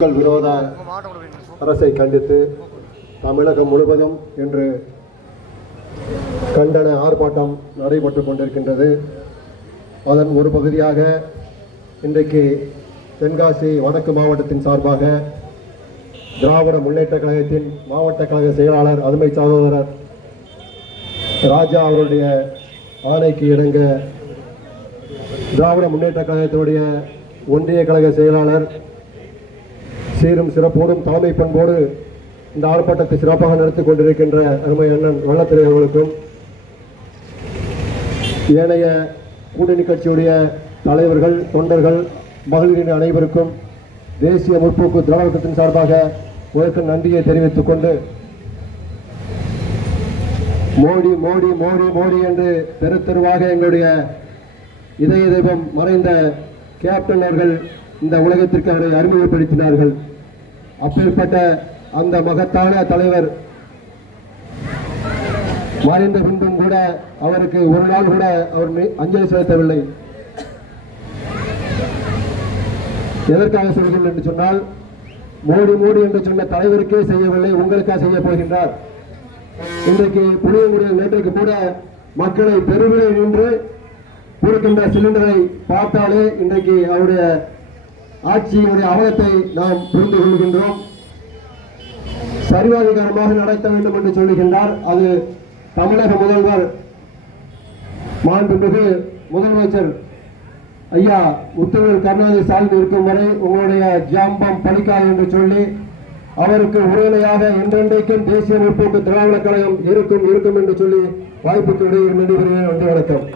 மக்கள் விரோத அரசை கண்டித்து தமிழகம் முழுவதும் இன்று கண்டன ஆர்ப்பாட்டம் நடைபெற்றுக் கொண்டிருக்கின்றது. அதன் ஒரு பகுதியாக இன்றைக்கு தென்காசி வடக்கு மாவட்டத்தின் சார்பாக திராவிட முன்னேற்ற கழகத்தின் மாவட்ட கழக செயலாளர் அருமை சகோதரர் ராஜா அவருடைய ஆணைக்கு இணங்க திராவிட முன்னேற்ற கழகத்தினுடைய ஒன்றிய கழக செயலாளர் சீரும் சிறப்போடும் தலைமை பண்போடு இந்த ஆர்ப்பாட்டத்தை சிறப்பாக நடத்தி கொண்டிருக்கின்ற அருமை அண்ணன் வெள்ளத்திரை அவர்களுக்கும் ஏனைய கூட்டணி கட்சியுடைய தலைவர்கள் தொண்டர்கள் மகளிரின் அனைவருக்கும் தேசிய முற்போக்கு திராவிடத்தின் சார்பாக உங்களுக்கு நன்றியை தெரிவித்துக் கொண்டு மோடி மோடி மோடி மோடி என்று தெரு தெருவாக எங்களுடைய இதய தெய்வம் மறைந்த கேப்டன் அவர்கள் இந்த உலகத்திற்கு அவரை அறிமுகப்படுத்தினார்கள். அப்பேற்பட்ட அந்த மகத்தான தலைவர் மறைந்த பின்பும் கூட அவருக்கு ஒரு நாள் கூட அவர் அஞ்சலி செலுத்தவில்லை. எதற்காக சொல்கிறேன் என்று சொன்னால், மோடி மோடி என்று சொன்ன தலைவருக்கே செய்யவில்லை, உங்களுக்காக செய்ய போகின்றார். இன்றைக்கு புளியங்குடியில் நேற்றைக்கு கூட மக்களை பெருவிலை நின்று கொடுக்கின்ற சிலிண்டரை பார்த்தாலே இன்றைக்கு அவருடைய ஆட்சியினுடைய அவலத்தை நாம் புரிந்து கொள்கின்றோம். சர்வாதிகாரமாக நடத்த வேண்டும் என்று சொல்லுகின்றார். அது தமிழக முதல்வர் மாண்புமிகு முதலமைச்சர் ஐயா முத்துவேல் கருணாநிதி ஸ்டாலின் இருக்கும் வரை உங்களுடைய ஜாம்பம் பலிக்காது என்று சொல்லி அவருக்கு உறுதுணையாக என்றென்றைக்கும் தேசிய முற்போக்கு திராவிட கழகம் இருக்கும் என்று சொல்லி வாய்ப்புக்கு இடையே நன்றி. வணக்கம்.